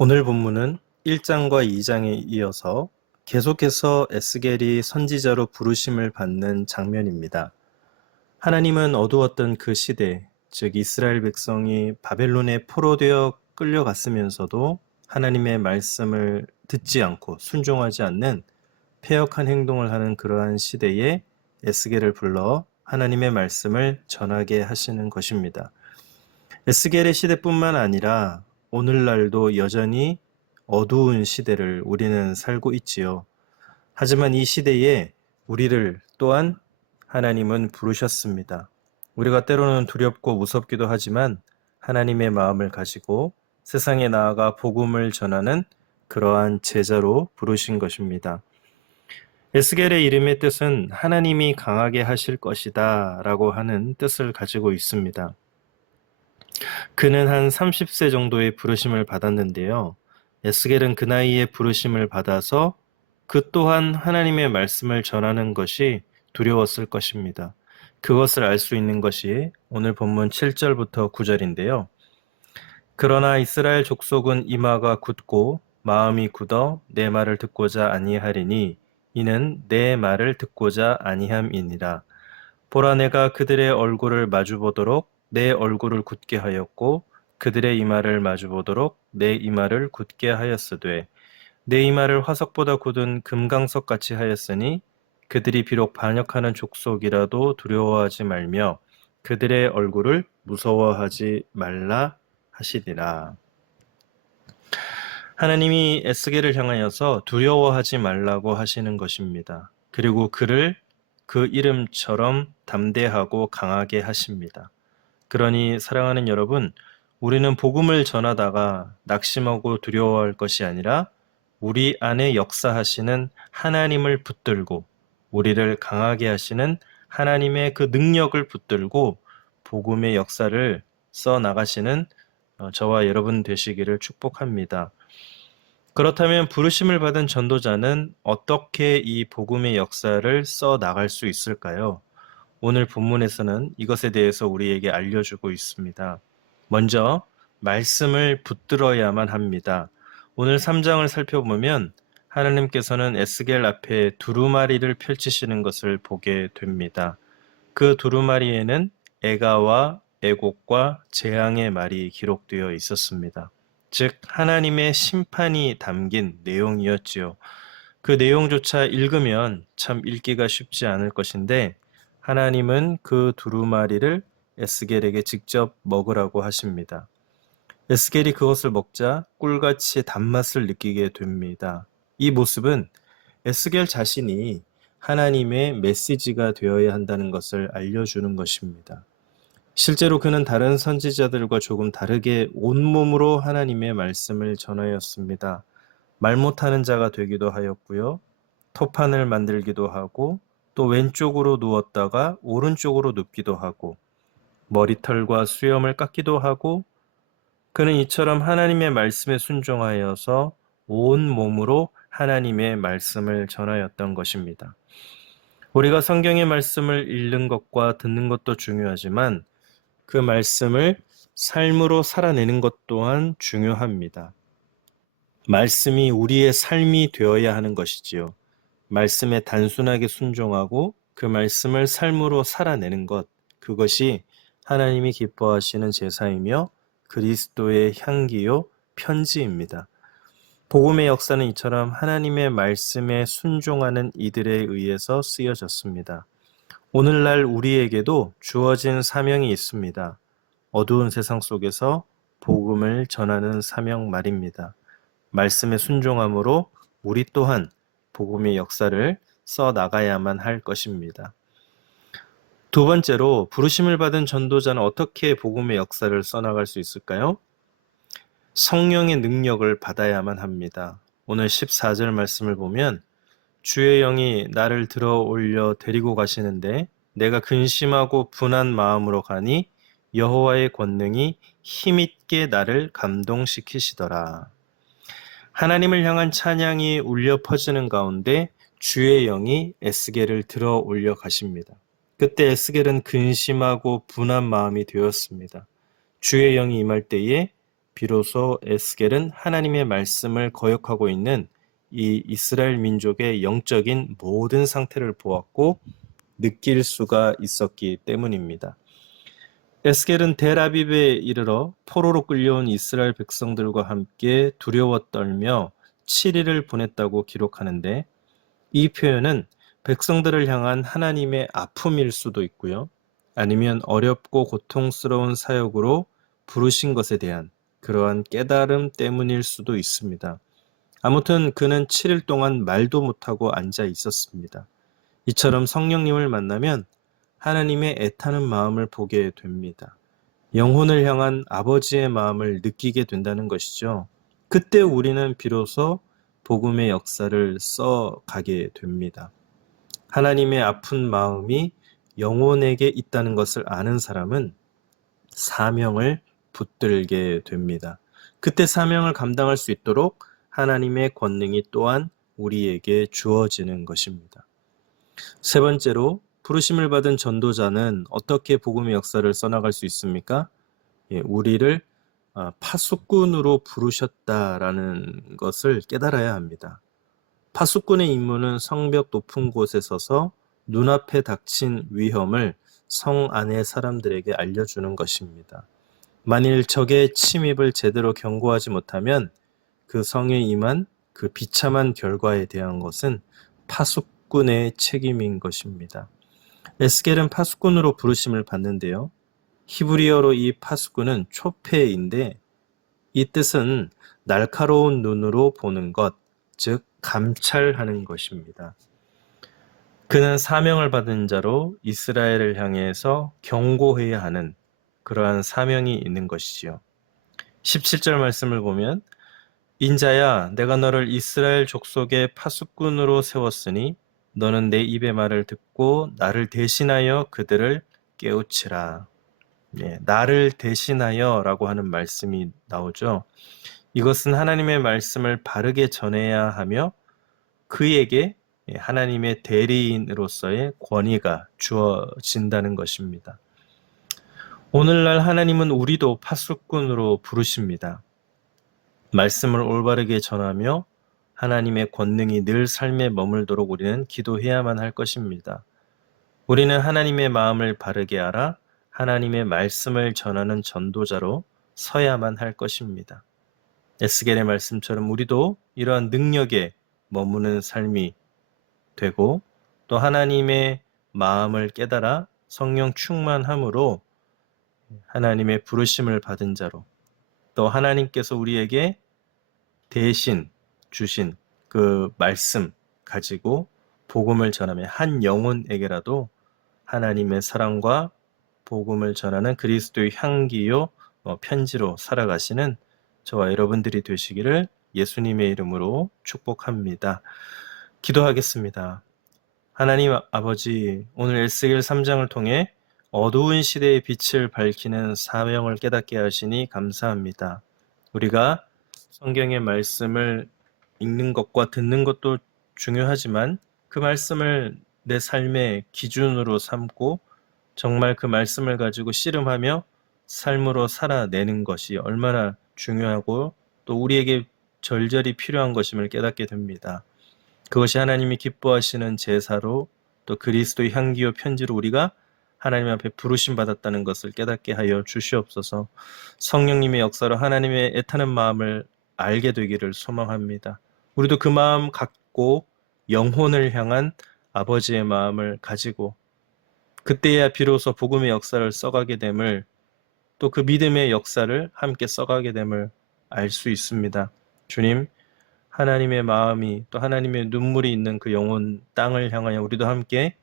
오늘 본문은 1장과 2장에 이어서 계속해서 에스겔이 선지자로 부르심을 받는 장면입니다. 하나님은 어두웠던 그 시대, 즉 이스라엘 백성이 바벨론에 포로되어 끌려갔으면서도 하나님의 말씀을 듣지 않고 순종하지 않는 폐역한 행동을 하는 그러한 시대에 에스겔을 불러 하나님의 말씀을 전하게 하시는 것입니다. 에스겔의 시대뿐만 아니라 오늘날도 여전히 어두운 시대를 우리는 살고 있지요. 하지만 이 시대에 우리를 또한 하나님은 부르셨습니다. 우리가 때로는 두렵고 무섭기도 하지만 하나님의 마음을 가지고 세상에 나아가 복음을 전하는 그러한 제자로 부르신 것입니다. 에스겔의 이름의 뜻은 하나님이 강하게 하실 것이다 라고 하는 뜻을 가지고 있습니다. 그는 한 30세 정도의 부르심을 받았는데요. 에스겔은 그 나이에 부르심을 받아서 그 또한 하나님의 말씀을 전하는 것이 두려웠을 것입니다. 그것을 알 수 있는 것이 오늘 본문 7절부터 9절인데요. 그러나 이스라엘 족속은 이마가 굳고 마음이 굳어 내 말을 듣고자 아니하리니 이는 내 말을 듣고자 아니함이니라. 보라 내가 그들의 얼굴을 마주보도록 내 얼굴을 굳게 하였고 그들의 이마를 마주보도록 내 이마를 굳게 하였으되 내 이마를 화석보다 굳은 금강석 같이 하였으니 그들이 비록 반역하는 족속이라도 두려워하지 말며 그들의 얼굴을 무서워하지 말라 하시리라. 하나님이 에스겔을 향하여서 두려워하지 말라고 하시는 것입니다. 그리고 그를 그 이름처럼 담대하고 강하게 하십니다. 그러니 사랑하는 여러분, 우리는 복음을 전하다가 낙심하고 두려워할 것이 아니라 우리 안에 역사하시는 하나님을 붙들고 우리를 강하게 하시는 하나님의 그 능력을 붙들고 복음의 역사를 써 나가시는 어, 저와 여러분 되시기를 축복합니다. 그렇다면 부르심을 받은 전도자는 어떻게 이 복음의 역사를 써 나갈 수 있을까요? 오늘 본문에서는 이것에 대해서 우리에게 알려주고 있습니다. 먼저 말씀을 붙들어야만 합니다. 오늘 3장을 살펴보면 하나님께서는 에스겔 앞에 두루마리를 펼치시는 것을 보게 됩니다. 그 두루마리에는 애가와 애곡과 재앙의 말이 기록되어 있었습니다. 즉 하나님의 심판이 담긴 내용이었지요. 그 내용조차 읽으면 참 읽기가 쉽지 않을 것인데 하나님은 그 두루마리를 에스겔에게 직접 먹으라고 하십니다. 에스겔이 그것을 먹자 꿀같이 단맛을 느끼게 됩니다. 이 모습은 에스겔 자신이 하나님의 메시지가 되어야 한다는 것을 알려주는 것입니다. 실제로 그는 다른 선지자들과 조금 다르게 온몸으로 하나님의 말씀을 전하였습니다. 말 못하는 자가 되기도 하였고요. 토판을 만들기도 하고 또 왼쪽으로 누웠다가 오른쪽으로 눕기도 하고 머리털과 수염을 깎기도 하고 그는 이처럼 하나님의 말씀에 순종하여서 온 몸으로 하나님의 말씀을 전하였던 것입니다. 우리가 성경의 말씀을 읽는 것과 듣는 것도 중요하지만 그 말씀을 삶으로 살아내는 것 또한 중요합니다. 말씀이 우리의 삶이 되어야 하는 것이지요. 말씀에 단순하게 순종하고 그 말씀을 삶으로 살아내는 것, 그것이 하나님이 기뻐하시는 제사이며 그리스도의 향기요 편지입니다. 복음의 역사는 이처럼 하나님의 말씀에 순종하는 이들에 의해서 쓰여졌습니다. 오늘날 우리에게도 주어진 사명이 있습니다. 어두운 세상 속에서 복음을 전하는 사명 말입니다. 말씀에 순종함으로 우리 또한 복음의 역사를 써 나가야만 할 것입니다. 두 번째로 부르심을 받은 전도자는 어떻게 복음의 역사를 써 나갈 수 있을까요? 성령의 능력을 받아야만 합니다. 오늘 14절 말씀을 보면 주의 영이 나를 들어 올려 데리고 가시는데 내가 근심하고 분한 마음으로 가니 여호와의 권능이 힘있게 나를 감동시키시더라. 하나님을 향한 찬양이 울려 퍼지는 가운데 주의 영이 에스겔을 들어 올려 가십니다. 그때 에스겔은 근심하고 분한 마음이 되었습니다. 주의 영이 임할 때에 비로소 에스겔은 하나님의 말씀을 거역하고 있는 이 이스라엘 민족의 영적인 모든 상태를 보았고 느낄 수가 있었기 때문입니다. 에스겔은 델아비브에 이르러 포로로 끌려온 이스라엘 백성들과 함께 두려워 떨며 7일을 보냈다고 기록하는데 이 표현은 백성들을 향한 하나님의 아픔일 수도 있고요. 아니면 어렵고 고통스러운 사역으로 부르신 것에 대한 그러한 깨달음 때문일 수도 있습니다. 아무튼 그는 7일 동안 말도 못하고 앉아 있었습니다. 이처럼 성령님을 만나면 하나님의 애타는 마음을 보게 됩니다. 영혼을 향한 아버지의 마음을 느끼게 된다는 것이죠. 그때 우리는 비로소 복음의 역사를 써 가게 됩니다. 하나님의 아픈 마음이 영혼에게 있다는 것을 아는 사람은 사명을 붙들게 됩니다. 그때 사명을 감당할 수 있도록 하나님의 권능이 또한 우리에게 주어지는 것입니다. 세 번째로 부르심을 받은 전도자는 어떻게 복음의 역사를 써나갈 수 있습니까? 예, 우리를 아, 파수꾼으로 부르셨다라는 것을 깨달아야 합니다. 파수꾼의 임무는 성벽 높은 곳에 서서 눈앞에 닥친 위험을 성 안의 사람들에게 알려주는 것입니다. 만일 적의 침입을 제대로 경고하지 못하면 그 성에 임한 그 비참한 결과에 대한 것은 파수꾼의 책임인 것입니다. 에스겔은 파수꾼으로 부르심을 받는데요. 히브리어로 이 파수꾼은 초페인데 이 뜻은 날카로운 눈으로 보는 것, 즉 감찰하는 것입니다. 그는 사명을 받은 자로 이스라엘을 향해서 경고해야 하는 그러한 사명이 있는 것이지요. 17절 말씀을 보면 인자야 내가 너를 이스라엘 족속의 파수꾼으로 세웠으니 너는 내 입의 말을 듣고 나를 대신하여 그들을 깨우치라. 네, 나를 대신하여라고 하는 말씀이 나오죠. 이것은 하나님의 말씀을 바르게 전해야 하며 그에게 하나님의 대리인으로서의 권위가 주어진다는 것입니다. 오늘날 하나님은 우리도 파수꾼으로 부르십니다. 말씀을 올바르게 전하며 하나님의 권능이 늘 삶에 머물도록 우리는 기도해야만 할 것입니다. 우리는 하나님의 마음을 바르게 알아 하나님의 말씀을 전하는 전도자로 서야만 할 것입니다. 에스겔의 말씀처럼 우리도 이러한 능력에 머무는 삶이 되고 또 하나님의 마음을 깨달아 성령 충만함으로 하나님의 부르심을 받은 자로 또 하나님께서 우리에게 대신 주신 그 말씀 가지고 복음을 전하며 한 영혼에게라도 하나님의 사랑과 복음을 전하는 그리스도의 향기요 어, 편지로 살아가시는 저와 여러분들이 되시기를 예수님의 이름으로 축복합니다. 기도하겠습니다. 하나님 아버지, 오늘 에스겔 3장을 통해 어두운 시대의 빛을 밝히는 사명을 깨닫게 하시니 감사합니다. 우리가 성경의 말씀을 읽는 것과 듣는 것도 중요하지만 그 말씀을 내 삶의 기준으로 삼고 정말 그 말씀을 가지고 씨름하며 삶으로 살아내는 것이 얼마나 중요하고 또 우리에게 절절히 필요한 것임을 깨닫게 됩니다. 그것이 하나님이 기뻐하시는 제사로 또 그리스도의 향기요 편지로 우리가 하나님 앞에 부르심 받았다는 것을 깨닫게 하여 주시옵소서. 성령님의 역사로 하나님의 애타는 마음을 알게 되기를 소망합니다. 우리도 그 마음 갖고 영혼을 향한 아버지의 마음을 가지고 그때야 비로소 복음의 역사를 써가게 됨을 또 그 믿음의 역사를 함께 써가게 됨을 알 수 있습니다. 주님, 하나님의 마음이 또 하나님의 눈물이 있는 그 영혼 땅을 향하여 우리도 함께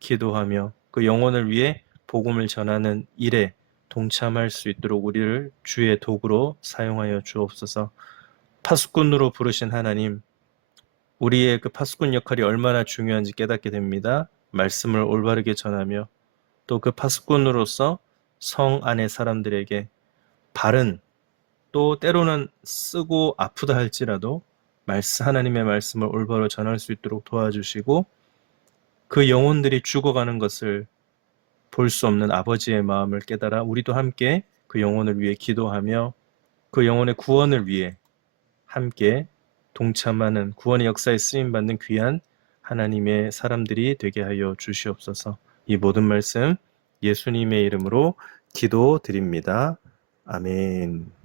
기도하며 그 영혼을 위해 복음을 전하는 일에 동참할 수 있도록 우리를 주의 도구로 사용하여 주옵소서. 파수꾼으로 부르신 하나님, 우리의 그 파수꾼 역할이 얼마나 중요한지 깨닫게 됩니다. 말씀을 올바르게 전하며 또 그 파수꾼으로서 성 안의 사람들에게 바른 또 때로는 쓰고 아프다 할지라도 말씀 하나님의 말씀을 올바로 전할 수 있도록 도와주시고 그 영혼들이 죽어가는 것을 볼 수 없는 아버지의 마음을 깨달아 우리도 함께 그 영혼을 위해 기도하며 그 영혼의 구원을 위해 함께 동참하는 구원의 역사에 쓰임 받는 귀한 하나님의 사람들이 되게 하여 주시옵소서. 이 모든 말씀 예수님의 이름으로 기도드립니다. 아멘.